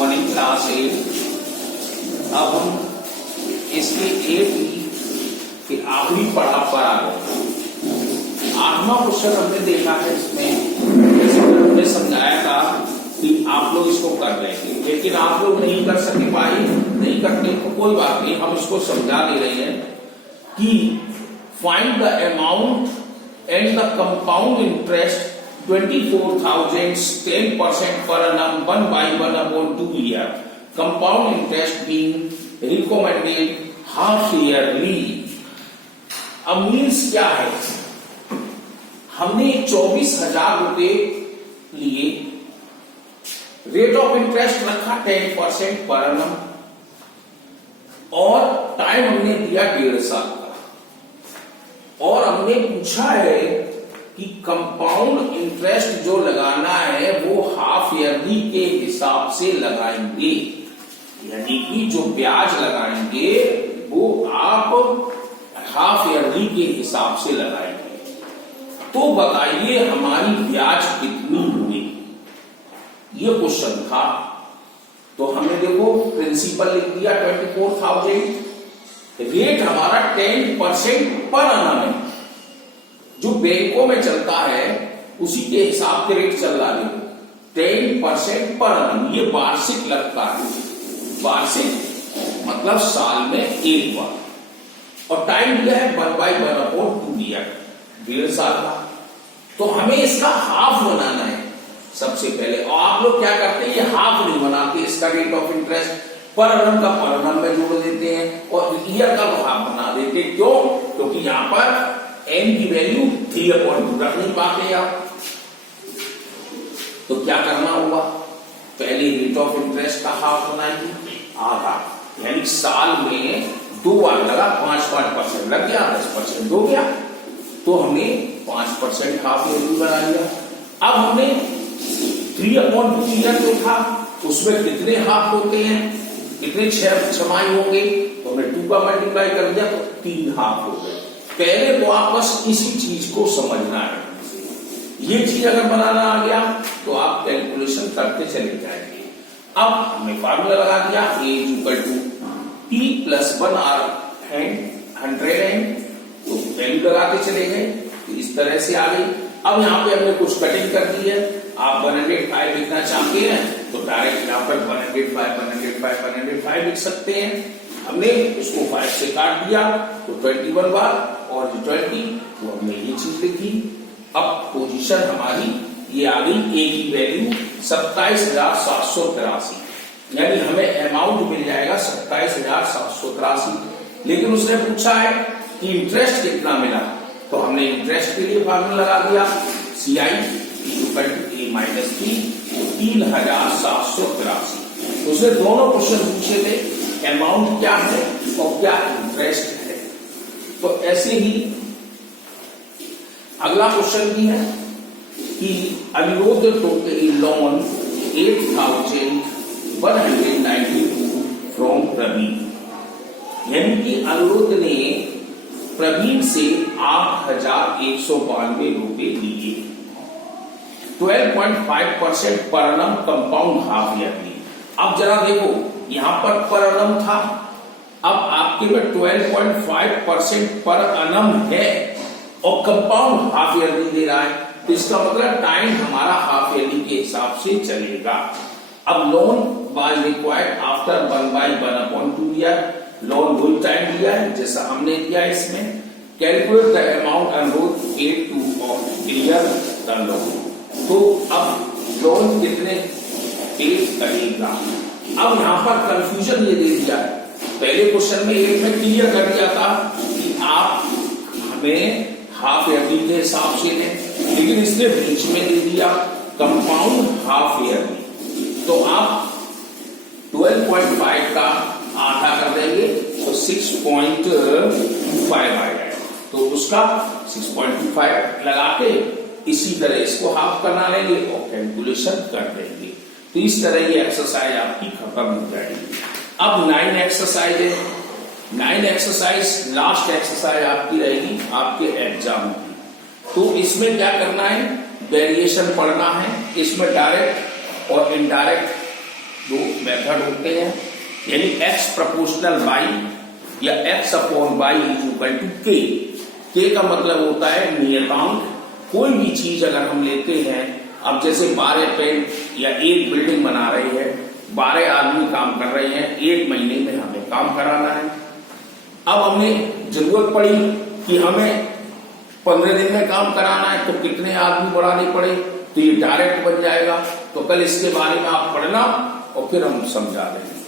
Morning class 8। अब हम इसके 8 के आखिरी पड़ाव पर आ गए। 8वां क्वेश्चन हमने देखा है। इसमें जैसे हमने समझाया था कि आप लोग इसको कर लेंगे, लेकिन आप लोग नहीं कर सके नहीं करते तो कोई बात नहीं, हम इसको समझा दे रहे हैं कि find the amount and the compound interest 24,000 10% per annum 1/1/2 year. Compound interest being recommended half yearly. अब मीन्स क्या है? हमने 24,000 रुपए लिए, रेट ऑफ इंटरेस्ट रखा 10% पर annum और टाइम हमने दिया 1.5 साल का, और हमने पूछा है कि कंपाउंड इंटरेस्ट जो लगाना है वो हाफ ईयरली के हिसाब से लगाएंगे, यानी कि जो ब्याज लगाएंगे वो आप हाफ ईयरली के हिसाब से लगाएंगे। तो बताइए हमारी ब्याज कितनी हुई, ये क्वेश्चन था। तो हमने देखो प्रिंसिपल लिख दिया 24,000, रेट हमारा 10% पर annum है, जो बैंकों में चलता है उसी के हिसाब के रेट चल रहा है 10% पर annum। ये वार्षिक लगता है, वार्षिक मतलब साल में एक बार, और टाइम दिया है 1/1/2 दिया, 1.5 साल का। तो हमें इसका हाफ बनाना है सबसे पहले, और आप लोग क्या करते हैं, ये हाफ नहीं बनाते, इसका रेट ऑफ इंटरेस्ट पर annum का पर annum में जोड़ देते हैं और ईयर का हाफ बना देते हैं। क्यों? क्योंकि यहां पर n की वैल्यू 3/2 रख नहीं पाते आप। तो क्या करना होगा, पहले रेट ऑफ इंटरेस्ट का हाफ बनाएंगे, आधा, यानी साल में 2 बार लगा, 5% लग गया, 10% हो गया, तो हमने 5% हाफ ईयरली बना लिया। अब हमने 3/2 ईयर जो था उसमें कितने हाफ होते हैं, कितने छमाही होंगे, तो हमने 2 का मल्टीप्लाई कर दिया तो 3 हाफ हो गए। पहले तो आप बस इसी चीज को समझना है, ये चीज अगर बनाना आ गया तो आप कैलकुलेशन करते चले जाएंगे। अब हमने फार्मूला लगा दिया, A = T + 1 R हैंड 100 तो वैल्यू लगाते चले गए, तो इस तरह से आ गई। अब यहाँ पे हमने कुछ कटिंग कर दी है, आप 105 लिखना चाहते हैं तो डायरेक्ट यहाँ पर 105 लिख सकते हैं। हमने इसको 5 से काट दिया तो 21 बार, और 20 तो हमने ये चीज लिखी। अब पोजीशन हमारी ये आ गई, ए की वैल्यू 27,783, यानी हमें अमाउंट मिल जाएगा 27,783। लेकिन उसने पूछा है कि इंटरेस्ट कितना मिला, तो हमने इंटरेस्ट के लिए फार्मूला लगा दिया, CI = A - B 3,783। उसने दोनों क्वेश्चन पूछे थे, अमाउंट क्या है और क्या इंटरेस्ट है। तो ऐसे ही अगला क्वेश्चन भी है कि अनुरोध लोन 8,192 फ्रॉम प्रवीण, यानी कि अनुरोध ने प्रवीण से 8,192 रुपए लिए, 12.5% पर annum कंपाउंड हाफ ईयरली। अब जरा देखो यहां पर annum था, अब आपके में 12.5% पर annum है और कंपाउंड हाफ ईयरली दे रहा है, तो इसका मतलब टाइम हमारा हाफ ईयरली के हिसाब से चलेगा। अब loan was required after 1/1/2 year, loan वही टाइम दिया है जैसा हमने दिया इसमें। कैलकुलेट द अमाउंट अनुरोध paid to clear the loan, तो अब लोन कितने पे करेगा। अब यहां पर कंफ्यूजन ये दे दिया है, पहले क्वेश्चन में 8 में क्लियर कर दिया था कि आप हमें हाफ ईयरली के हिसाब से दें, लेकिन इसने बीच में दे दिया कंपाउंड हाफ ईयरली, तो आप 12.5 का आधा कर देंगे तो 6.25 आएगा, तो उसका 6.25 लगा के इसी तरह इसको हाफ करना लेंगे और कैलकुलेशन कर देंगे। तो इस तरह ये एक्सरसाइज आपकी खत्म हो जाएगी। अब 9 एक्सरसाइज है, 9 एक्सरसाइज लास्ट एक्सरसाइज आपकी रहेगी आपके एग्जाम की। तो इसमें क्या करना है, वेरिएशन पढ़ना है, इसमें डायरेक्ट और इनडायरेक्ट दो मेथड होते हैं, यानी x प्रोपोर्शनल y या x upon y is equal to k का मतलब होता है नियतांक। कोई भी चीज अगर हम लेते हैं, अब जैसे 12 पेंट या एक बिल्डिंग बना रही है, 12 आदमी काम कर रहे हैं, 1 महीने में हमें काम कराना है। अब हमें जरूरत पड़ी कि हमें 15 दिन में काम कराना है, तो कितने आदमी बढ़ाने पड़े, तो ये डायरेक्ट बन जाएगा। तो कल इसके बारे में आप पढ़ना और फिर हम समझा देंगे।